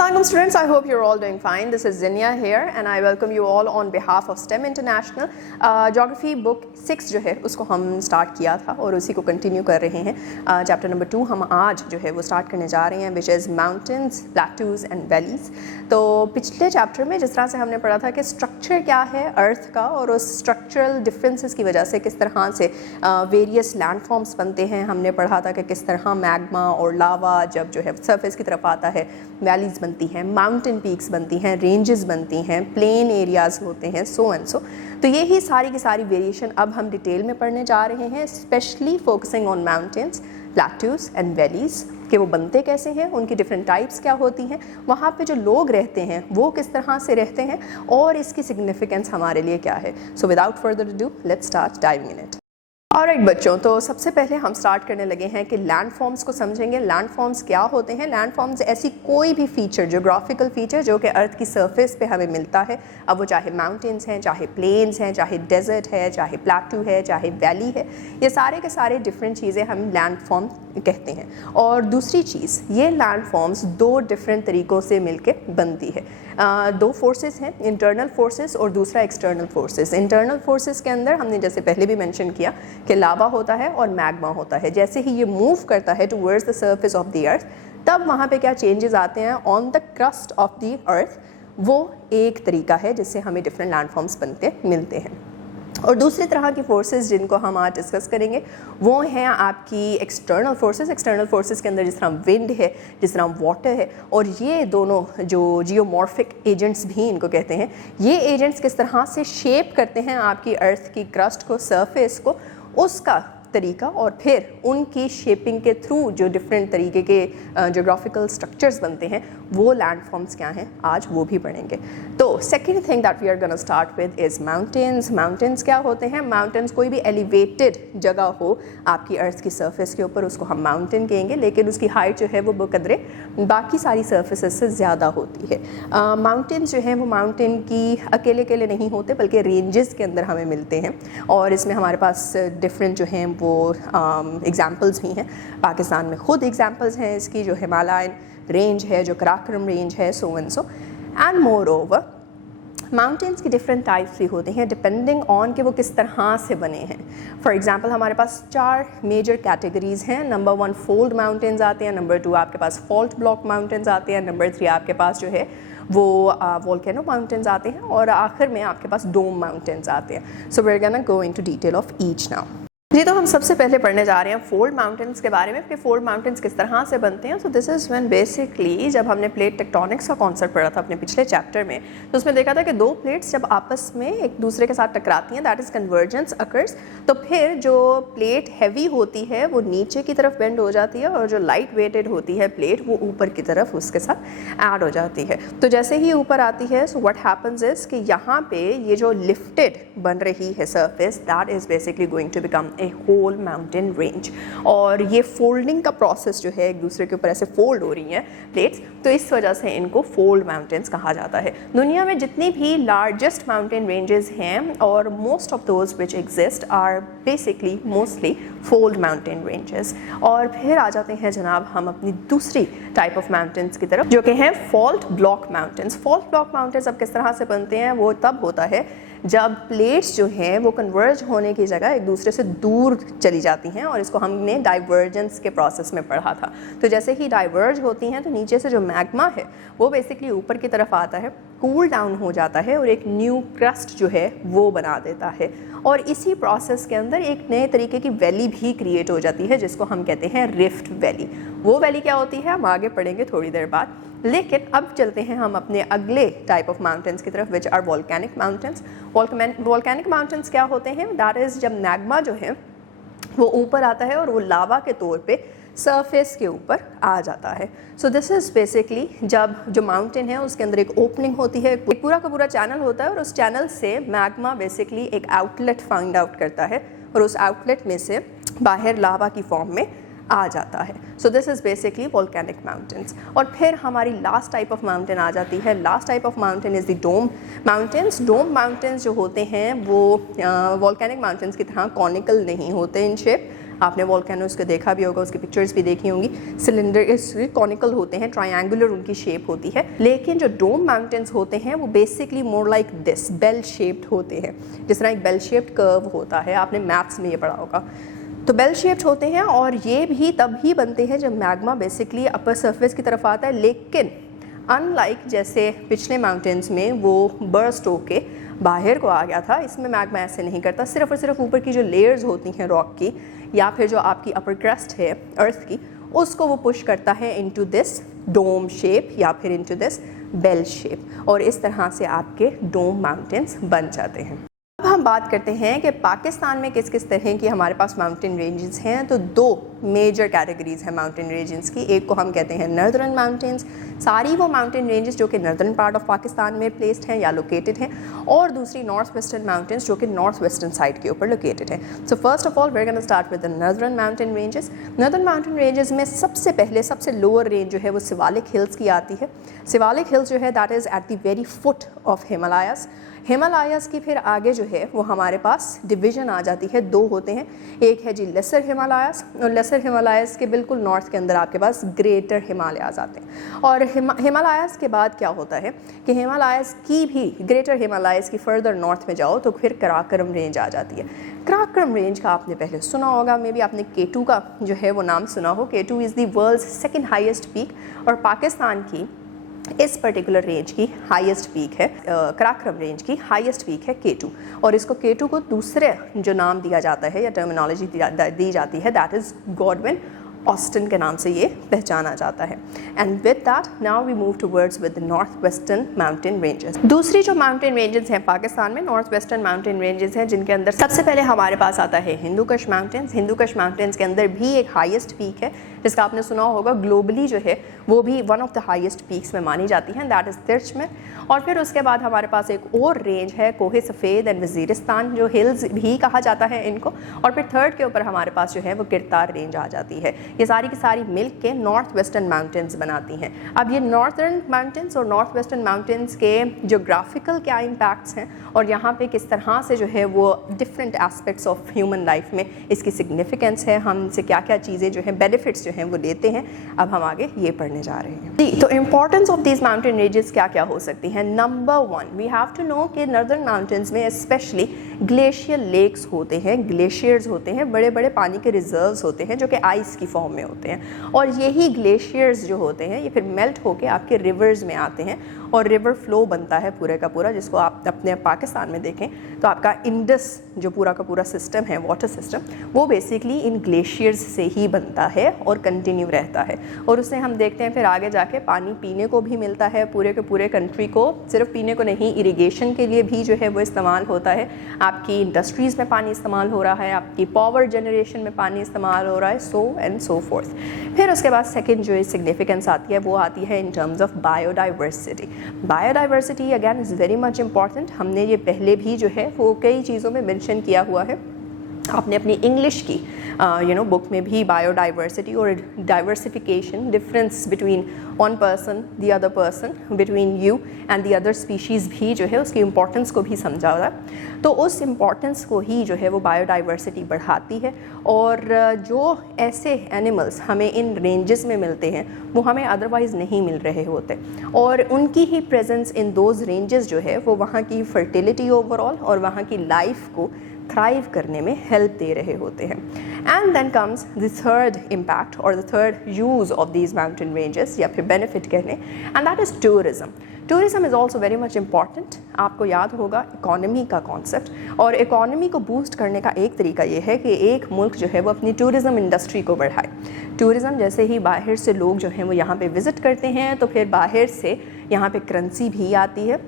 Assalamualaikum students, I hope you're all doing fine. This is Zinia here and I welcome you all on behalf of STEM International. Geography book 6 जो है उसको हम start किया था और उसी को कंटिन्यू कर रहे हैं. चैप्टर नंबर 2 हम आज जो है वो स्टार्ट करने जा रहे हैं, which is mountains, plateaus and valleys. तो पिछले चैप्टर में जिस तरह से हमने पढ़ा था कि स्ट्रक्चर क्या है अर्थ का और उस स्ट्रक्चरल डिफरेंसेस की वजह से किस तरह से वेरियस लैंड फॉर्म्स बनते हैं, हमने पढ़ा था कि किस तरह मैग्मा और लावा जब जो है सरफेस की तरफ आता है वैलीज़ बनती हैं, माउंटेन पीक्स बनती हैं, रेंजेस बनती हैं, प्लेन एरियाज़ होते हैं, सो एंड सो. तो ये ही सारी की सारी वेरिएशन अब हम डिटेल में पढ़ने जा रहे हैं, specially focusing on mountains, plateaus and valleys कि वो बनते कैसे हैं, उनकी डिफरेंट टाइप्स क्या होती हैं, वहाँ पे जो लोग रहते हैं वो किस तरह से रहते हैं और इसकी सिग्निफिकेंस हमारे लिए क्या है. So without further do let's start diving in it. Alright बच्चों, तो सबसे पहले हम स्टार्ट करने लगे हैं कि लैंड फॉर्म्स को समझेंगे. लैंड फॉर्म्स क्या होते हैं? लैंड फॉर्म्स ऐसी कोई भी फीचर, जोग्राफिकल फीचर जो कि अर्थ की सरफेस पे हमें मिलता है, अब वो चाहे माउंटेन्स हैं, चाहे प्लेन्स हैं, चाहे डेजर्ट है, चाहे प्लेटू है, चाहे वैली है, ये सारे के सारे डिफरेंट चीज़ें हम लैंड फॉर्म कहते हैं. और दूसरी चीज़, ये लैंड फॉर्म्स दो डिफरेंट तरीक़ों से मिलके बनती है. दो फोर्सेस हैं, इंटरनल फोर्सेस और दूसरा एक्सटर्नल फोर्सेस. इंटरनल फोर्सेस के अंदर हमने जैसे पहले भी मेंशन किया कि लावा होता है और मैग्मा होता है. जैसे ही ये मूव करता है towards the surface of the earth, तब वहाँ पे क्या चेंजेस आते हैं on the crust of the earth. वो एक तरीका है जिससे हमें डिफरेंट लैंड फॉर्म्स बनते मिलते हैं. और दूसरी तरह की फोर्सेस जिनको हम आज डिस्कस करेंगे वो हैं आपकी एक्सटर्नल फोर्सेस. एक्सटर्नल फोर्सेस के अंदर जिस तरह विंड है, जिस तरह वाटर है, और ये दोनों जो जियोमॉर्फिक एजेंट्स भी इनको कहते हैं, ये एजेंट्स किस तरह से शेप करते हैं आपकी अर्थ की क्रस्ट को, सरफेस को, उसका तरीका, और फिर उनकी शेपिंग के थ्रू जो डिफरेंट तरीके के जोग्राफिकल स्ट्रक्चर्स बनते हैं वो लैंड फॉर्म्स क्या हैं आज वो भी पढ़ेंगे. तो second thing that we are gonna start with is mountains. Mountains क्या होते हैं? माउंटेन्स कोई भी एलिवेटेड जगह हो आपकी अर्थ की सरफेस के ऊपर उसको हम माउंटेन कहेंगे, लेकिन उसकी हाइट जो है वो बकदरे बाकी सारी सर्फेसेस से ज़्यादा होती है. माउंटेन्स जो हैं वो माउंटेन की अकेले अकेले नहीं होते बल्कि रेंजेस के अंदर हमें मिलते हैं, और इसमें हमारे पास डिफरेंट जो हैं वो एग्ज़ाम्पल्स भी हैं. पाकिस्तान में ख़ुद एग्ज़ाम्पल्स हैं इसकी, जो हिमालयन रेंज है, जो कराकोरम रेंज है, so and so. And more over mountains की डिफरेंट टाइप्स भी होते हैं डिपेंडिंग ऑन कि वो किस तरह से बने हैं. फॉर एग्जांपल हमारे पास 4 मेजर कैटेगरीज़ हैं. नंबर 1 फोल्ड माउंटेन्स आते हैं, नंबर 2 आपके पास फॉल्ट ब्लॉक माउंटेन्स आते हैं, नंबर 3 आपके पास जो है वो वोल्केनो माउंटेन्स आते हैं, और आखिर में आपके पास डोम माउंटेन्स आते हैं. So we are gonna go into detail of each now. जी, तो हम सबसे पहले पढ़ने जा रहे हैं फोल्ड माउंटेन्स के बारे में कि फोल्ड माउंटेन्स किस तरह से बनते हैं. सो दिस इज़ व्हेन बेसिकली जब हमने प्लेट टेक्टोनिक्स का कॉन्सेप्ट पढ़ा था अपने पिछले चैप्टर में, तो उसमें देखा था कि दो प्लेट्स जब आपस में एक दूसरे के साथ टकराती हैं, दैट इज़ कन्वर्जेंस अकर्स. तो फिर जो प्लेट हैवी होती है वो नीचे की तरफ बेंड हो जाती है, और जो लाइट वेटेड होती है प्लेट वो ऊपर की तरफ उसके साथ ऐड हो जाती है. तो जैसे ही ऊपर आती है, सो व्हाट हैपन्स इज़ कि यहाँ पे ये जो लिफ्टेड बन रही है surface, that is basically going to become a whole mountain range. और ये फोल्डिंग का प्रोसेस जो है, एक दूसरे के ऊपर ऐसे फोल्ड हो रही हैं प्लेट्स, तो इस वजह से इनको फोल्ड माउंटेन्स कहा जाता है. दुनिया में जितनी भी लार्जेस्ट माउंटेन रेंजेस हैं, और most of those which exist are basically mostly fold mountain ranges. और फिर आ जाते हैं जनाब हम अपनी दूसरी टाइप ऑफ माउंटेन्स की तरफ, जो कि हैं fault block mountains. Fault block mountains अब किस तरह से बनते हैं? वो तब होता है जब प्लेट्स जो हैं वो कन्वर्ज होने की जगह एक दूसरे से दूर चली जाती हैं, और इसको हमने डाइवर्जेंस के प्रोसेस में पढ़ा था. तो जैसे ही डाइवर्ज होती हैं तो नीचे से जो मैग्मा है वो बेसिकली ऊपर की तरफ आता है, कूल डाउन हो जाता है, और एक न्यू क्रस्ट जो है वो बना देता है. और इसी प्रोसेस के अंदर एक नए तरीके की वैली भी क्रिएट हो जाती है जिसको हम कहते हैं रिफ्ट वैली. वो वैली क्या होती है हम आगे पढ़ेंगे थोड़ी देर बाद. लेकिन अब चलते हैं हम अपने अगले टाइप ऑफ माउंटेन्स की तरफ, which are volcanic mountains. Volcanic mountains क्या होते हैं? दैट इज़ जब मैग्मा जो है वो ऊपर आता है और वो लावा के तौर पे सरफेस के ऊपर आ जाता है. सो दिस इज़ बेसिकली जब जो माउंटेन है उसके अंदर एक ओपनिंग होती है, एक पूरा का पूरा चैनल होता है, और उस चैनल से मैग्मा बेसिकली एक आउटलेट फाइंड आउट करता है, और उस आउटलेट में से बाहर लावा की फॉर्म में आ जाता है. So this is basically volcanic mountains. और फिर हमारी लास्ट टाइप ऑफ माउंटेन आ जाती है. Last type of mountain is the dome mountains. Dome mountains जो होते हैं वो वॉल्केनिक माउंटेन्स की तरह कॉनिकल नहीं होते इन शेप, आपने वॉल्केनोस को देखा भी होगा, उसकी पिक्चर्स भी देखी होंगी। सिलेंडर कॉनिकल होते हैं, ट्रायंगुलर उनकी शेप होती है। लेकिन जो डोम माउंटेन्स होते हैं वो basically more like this, bell shaped होते हैं, जिस तरह एक बेल शेप्ड कर्व होता है, आपने मैथ्स में ये पढ़ा होगा। तो बेल शेप्ड होते हैं और ये भी तब ही बनते हैं जब मैग्मा बेसिकली अपर सरफेस की तरफ आता है। लेकिन अनलाइक जैसे पिछले माउंटेन्स में वो बर्स्ट होके बाहर को आ गया था, इसमें मैग्मा ऐसे नहीं करता। सिर्फ और सिर्फ ऊपर की जो लेयर्स होती हैं रॉक की, या फिर जो आपकी अपर क्रस्ट है अर्थ की, उसको वो पुश करता है इनटू दिस डोम शेप या फिर इनटू दिस बेल शेप, और इस तरह से आपके डोम माउंटेन्स बन जाते हैं। अब हम बात करते हैं कि पाकिस्तान में किस किस तरह की हमारे पास माउंटेन रेंजेस हैं। तो दो मेजर कैटेगरीज हैं माउंटेन रेंजेस की। एक को हम कहते हैं नर्दर्न माउंटेन्स, सारी वो माउंटेन रेंजेस जो कि नर्दर्न पार्ट ऑफ पाकिस्तान में प्लेस्ड हैं या लोकेटेड हैं, और दूसरी नॉर्थ वेस्टर्न माउंटेन्स जो कि नॉर्थ वेस्टर्न साइड के ऊपर लोकेटेड हैं। So first of all we are gonna start with the northern mountain ranges. Northern mountain ranges में सबसे पहले सबसे लोअर रेंज जो है वो शिवालिक हिल्स की आती है। शिवालिक हिल्स जो है that is at the very foot of Himalayas. Himalayas की फिर आगे जो है वो हमारे पास डिवीज़न आ जाती है, दो होते हैं। एक है जी लेसर हिमालयाज़, और लेसर हिमालयाज़ के बिल्कुल नॉर्थ के अंदर आपके पास ग्रेटर हिमालयाज़ आते हैं। और हिमालयाज़ के बाद क्या होता है कि हिमालयाज़ की भी, ग्रेटर हिमालयाज़ की फर्दर नॉर्थ में जाओ तो फिर कराकरम रेंज आ जाती है। कराकरम रेंज का आपने पहले सुना होगा, मे बी आपने K2 का जो है वो नाम सुना हो। K2 is the world's second highest peak, और पाकिस्तान की इस पर्टिकुलर रेंज की हाईएस्ट पीक है, कराकरम रेंज की हाईएस्ट पीक है K2, और इसको K2 को दूसरे जो नाम दिया जाता है या टर्मिनोलॉजी दी जाती है दैट इज़ गॉडविन ऑस्टिन के नाम से ये पहचाना जाता है। And with that now we move towards with the north western mountain ranges. दूसरी जो माउंटेन रेंजेस हैं पाकिस्तान में, नॉर्थ वेस्टर्न माउंटेन रेंजेस हैं, जिनके अंदर सबसे पहले हमारे पास आता है हिंदू कुश माउंटेन्स। हिंदू कुश माउंटेन्स के अंदर भी एक हाईएस्ट पीक है जिसका आपने सुना होगा, ग्लोबली जो है वो भी one of the highest peaks में मानी जाती है, दैट इज़ तिरचमल। और फिर उसके बाद हमारे पास एक और रेंज है कोहे सफ़ेद एंड वज़ीरिस्तान, जो हिल्स भी कहा जाता है इनको। और फिर थर्ड के ऊपर हमारे पास जो है वो किरतार रेंज आ जाती है। ये सारी की सारी मिल के नॉर्थ वेस्टर्न माउंटेन्स बनाती हैं। अब ये नॉर्थर्न माउंटेन्स और नॉर्थ वेस्टर्न माउंटेन्स के जोग्राफिकल क्या इम्पैक्ट्स हैं और यहाँ पे किस तरह से जो है वो different aspects of human life में इसकी सिग्निफिकेंस है, हम से क्या क्या चीज़ें जो हैं बेनिफिट्स जो हैं वो लेते हैं, अब हम आगे ये पढ़ने जा रहे हैं। जी, तो importance of these mountain ranges क्या क्या हो सकती हैं। Number one, we have to know कि नॉर्दर्न माउंटेन्स में स्पेशली ग्लेशियल लेक्स होते हैं, ग्लेशियर्स होते हैं, बड़े बड़े पानी के रिजर्व्स होते हैं जो कि आइस की फॉर्म में होते हैं। और यही ग्लेशियर्स जो होते हैं ये फिर मेल्ट होके आपके रिवर्स में आते हैं और रिवर फ्लो बनता है पूरे का पूरा, जिसको आप अपने पाकिस्तान में देखें तो आपका इंडस जो पूरा का पूरा सिस्टम है, वाटर सिस्टम, वो बेसिकली इन ग्लेशियर्स से ही बनता है और कंटिन्यू रहता है। और उससे हम देखते हैं फिर आगे जाके पानी पीने को भी मिलता है पूरे के पूरे कंट्री को, सिर्फ पीने को नहीं, इरिगेशन के लिए भी जो है वो इस्तेमाल होता है। आपकी इंडस्ट्रीज़ में पानी इस्तेमाल हो रहा है, आपकी पावर जनरेशन में पानी इस्तेमाल हो रहा है, सो एंड सो फोर्थ। फिर उसके बाद सेकेंड जो सिग्निफिकेंस आती है वो आती है in terms of biodiversity. Biodiversity again is very much important. हमने ये पहले भी जो है वो कई चीज़ों में मेंशन किया हुआ है। आपने अपनी इंग्लिश की बुक में भी बायोडाइवर्सिटी और diversification, difference between one person the other person, between you and the other species भी जो है उसकी इम्पोर्टेंस को भी समझा हुआ है। तो उस इम्पोर्टेंस को ही जो है वो बायोडाइवर्सिटी बढ़ाती है। और जो ऐसे एनिमल्स हमें इन रेंजेस में मिलते हैं वो हमें अदरवाइज़ नहीं मिल रहे होते, और उनकी ही प्रेजेंस इन दोज रेंजेस जो है वो वहाँ की फर्टिलिटी ओवरऑल और वहाँ की लाइफ को थ्राइव करने में हेल्प दे रहे होते हैं। And then comes the third impact और the third use of these mountain ranges, या फिर बेनिफिट कहने, and that is tourism. Tourism is also very much important. आपको याद होगा इकॉनमी का कॉन्सेप्ट, और इकॉनमी को बूस्ट करने का एक तरीका ये है कि एक मुल्क जो है वो अपनी टूरिज़्म इंडस्ट्री को बढ़ाए। टूरिज़्म जैसे ही बाहर से लोग जो हैं वो यहाँ पे विज़िट करते हैं तो फिर बाहर से यहाँ पे करेंसी भी आती है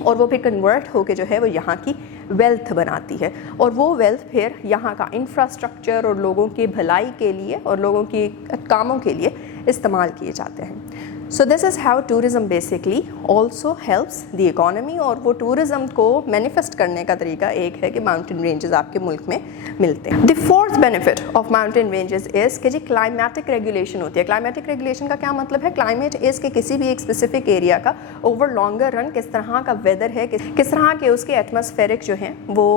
और वो फिर कन्वर्ट होके जो है वो यहाँ की वेल्थ बनाती है, और वो वेल्थ फिर यहाँ का इंफ्रास्ट्रक्चर और लोगों की भलाई के लिए और लोगों के कामों के लिए इस्तेमाल किए जाते हैं। सो this is how tourism basically also helps the economy, और वो टूरिज़्म को मैनिफेस्ट करने का तरीका एक है कि माउंटेन रेंजेस आपके मुल्क में मिलते हैं। The fourth benefit of mountain ranges is कि जी क्लाइमेटिक रेगुलेशन होती है। क्लाइमेटिक रेगुलेशन का क्या मतलब है? क्लाइमेट इज़ कि किसी भी एक स्पेसिफिक एरिया का ओवर लॉन्गर रन किस तरह का वेदर है, किस तरह के उसके एटमॉस्फेरिक जो हैं वो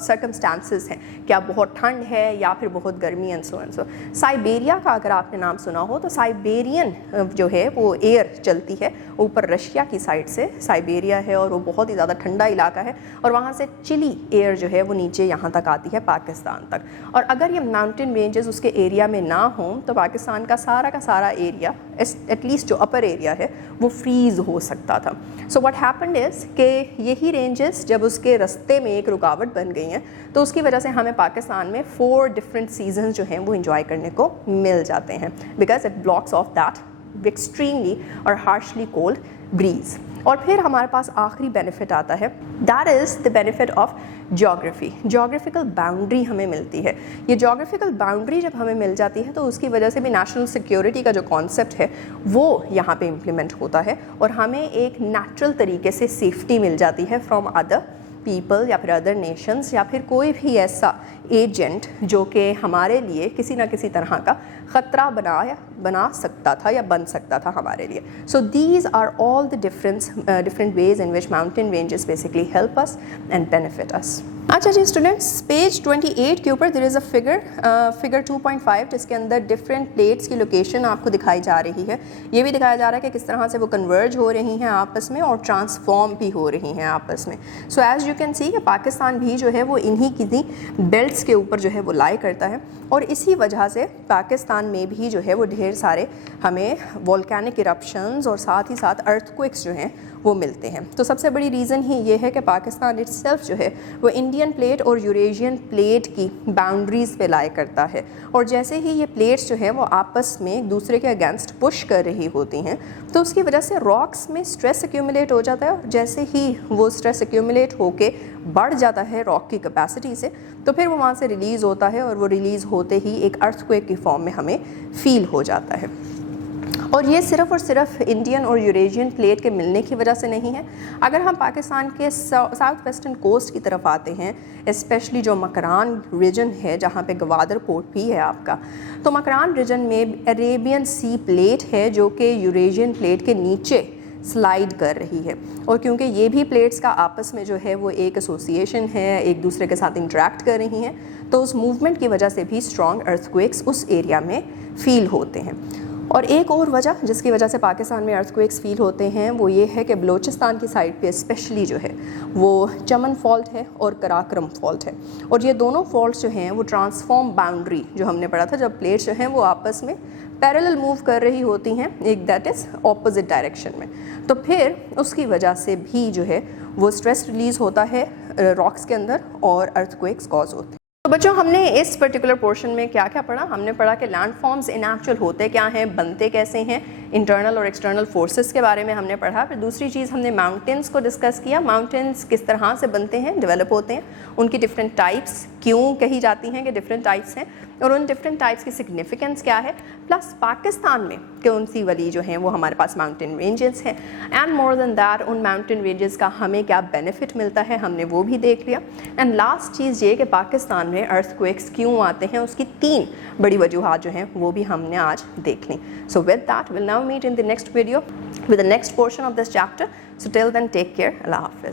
सर्कमस्टांसेस हैं, क्या बहुत ठंड है या फिर बहुत गर्मी एंड सो। साइबेरिया का अगर आपने नाम सुना हो तो साइबेरियन जो है वो एयर चलती है ऊपर रशिया की साइड से, साइबेरिया है और वो बहुत ही ज़्यादा ठंडा इलाका है, और वहाँ से चिली एयर जो है वो नीचे यहाँ तक आती है पाकिस्तान तक। और अगर ये माउंटेन रेंजेस उसके एरिया में ना हों तो पाकिस्तान का सारा एरिया, एटलीस्ट जो अपर एरिया है, वो फ्रीज़ हो सकता था। सो व्हाट हैपेंड इज़ कि यही रेंजेस जब उसके रास्ते में एक रुकावट बन गई हैं तो उसकी वजह से हमें पाकिस्तान में 4 डिफरेंट सीजन्स जो हैं वो इंजॉय करने को मिल जाते हैं, because it blocks of that extremely और हार्शली कोल्ड ब्रीज। और फिर हमारे पास आखिरी बेनिफिट आता है, that is the benefit of geography. Geographical boundary हमें मिलती है। ये जोग्राफिकल बाउंड्री जब हमें मिल जाती है तो उसकी वजह से भी नेशनल सिक्योरिटी का जो कॉन्सेप्ट है वो यहाँ पे इम्प्लीमेंट होता है, और हमें एक नेचुरल तरीके से सेफ्टी मिल जाती है फ्रॉम अदर पीपल या फिर अदर नेशंस या फिर कोई भी ऐसा एजेंट जो कि हमारे लिए किसी ना किसी तरह का ख़तरा बना सकता था या बन सकता था हमारे लिए। So these are all the different ways in which mountain ranges basically help us and benefit us. अच्छा जी स्टूडेंट्स, पेज 28 के ऊपर देयर इज़ अ फिगर 2.5 जिसके अंदर डिफरेंट प्लेट्स की लोकेशन आपको दिखाई जा रही है। ये भी दिखाया जा रहा है कि किस तरह से वो कन्वर्ज हो रही हैं आपस में और ट्रांसफॉर्म भी हो रही हैं आपस में। So as you can see कि पाकिस्तान भी जो है वो इन्हीं किसी बेल्ट्स के ऊपर जो है वो लाई करता है, और इसी वजह से पाकिस्तान में भी जो है वो ढेर सारे हमें वोल्केनिक इरप्शंस और साथ ही साथ अर्थक्वेक्स जो हैं वो मिलते हैं। तो सबसे बड़ी रीज़न ही ये है कि पाकिस्तान इट्सेल्फ जो है वो इंडियन प्लेट और यूरेशियन प्लेट की बाउंड्रीज़ पे लाई करता है, और जैसे ही ये प्लेट्स जो है वो आपस में एक दूसरे के अगेंस्ट पुश कर रही होती हैं तो उसकी वजह से रॉक्स में स्ट्रेस एक्यूमुलेट हो जाता है, और जैसे ही वो स्ट्रेस एक्यूमुलेट होके बढ़ जाता है रॉक की कैपेसिटी से तो फिर वो वहाँ से रिलीज़ होता है, और वो रिलीज़ होते ही एक अर्थक्वेक की फॉर्म में हमें फील हो जाता है। और ये सिर्फ़ और सिर्फ इंडियन और यूरेशियन प्लेट के मिलने की वजह से नहीं है। अगर हम पाकिस्तान के साउथ वेस्टर्न कोस्ट की तरफ आते हैं, स्पेशली जो मकरान रीजन है जहाँ पे गवादर पोर्ट भी है आपका, तो मकरान रीजन में अरेबियन सी प्लेट है जो कि यूरेशियन प्लेट के नीचे स्लाइड कर रही है, और क्योंकि ये भी प्लेट्स का आपस में जो है वो एक एसोसिएशन है, एक दूसरे के साथ इंटरेक्ट कर रही हैं, तो उस मूवमेंट की वजह से भी स्ट्रॉन्ग अर्थक्वेक्स उस एरिया में फ़ील होते हैं। और एक और वजह जिसकी वजह से पाकिस्तान में अर्थक्वेक्स फील होते हैं वो ये है कि बलूचिस्तान की साइड पे स्पेशली जो है वो चमन फॉल्ट है और कराक्रम फॉल्ट है, और ये दोनों फॉल्ट्स जो हैं वो ट्रांसफॉर्म बाउंड्री जो हमने पढ़ा था, जब प्लेट्स जो हैं वो आपस में पैरेलल मूव कर रही होती हैं, एक दैट इज़ ऑपोजिट डायरेक्शन में, तो फिर उसकी वजह से भी जो है वो स्ट्रेस रिलीज़ होता है रॉक्स के अंदर और अर्थक्वेक्स कॉज होते हैं। तो बच्चों हमने इस पर्टिकुलर पोर्शन में क्या क्या पढ़ा? हमने पढ़ा कि लैंडफॉर्म्स इन एक्चुअल होते क्या हैं, बनते कैसे हैं, इंटरनल और एक्सटर्नल फोर्सेस के बारे में हमने पढ़ा। फिर दूसरी चीज़ हमने माउंटेन्स को डिस्कस किया, माउंटेन्स किस तरह से बनते हैं, डेवलप होते हैं, उनकी डिफरेंट टाइप्स क्यों कही जाती हैं कि डिफरेंट टाइप्स हैं, और उन डिफरेंट टाइप्स की सिग्निफिकेंस क्या है, प्लस पाकिस्तान में कौन सी वाली जो हैं वो हमारे पास माउंटेन रेंजेस हैं, एंड मोर देन दैट उन माउंटेन रेंजेस का हमें क्या बेनिफिट मिलता है हमने वो भी देख लिया। एंड लास्ट चीज़ ये कि पाकिस्तान में अर्थक्वेक्स क्यों आते हैं, उसकी 3 बड़ी वजूहात जो हैं वो भी हमने आज देख ली। So with that will now meet in the next video with the next portion of this chapter. So till then, take care. Allah Hafiz.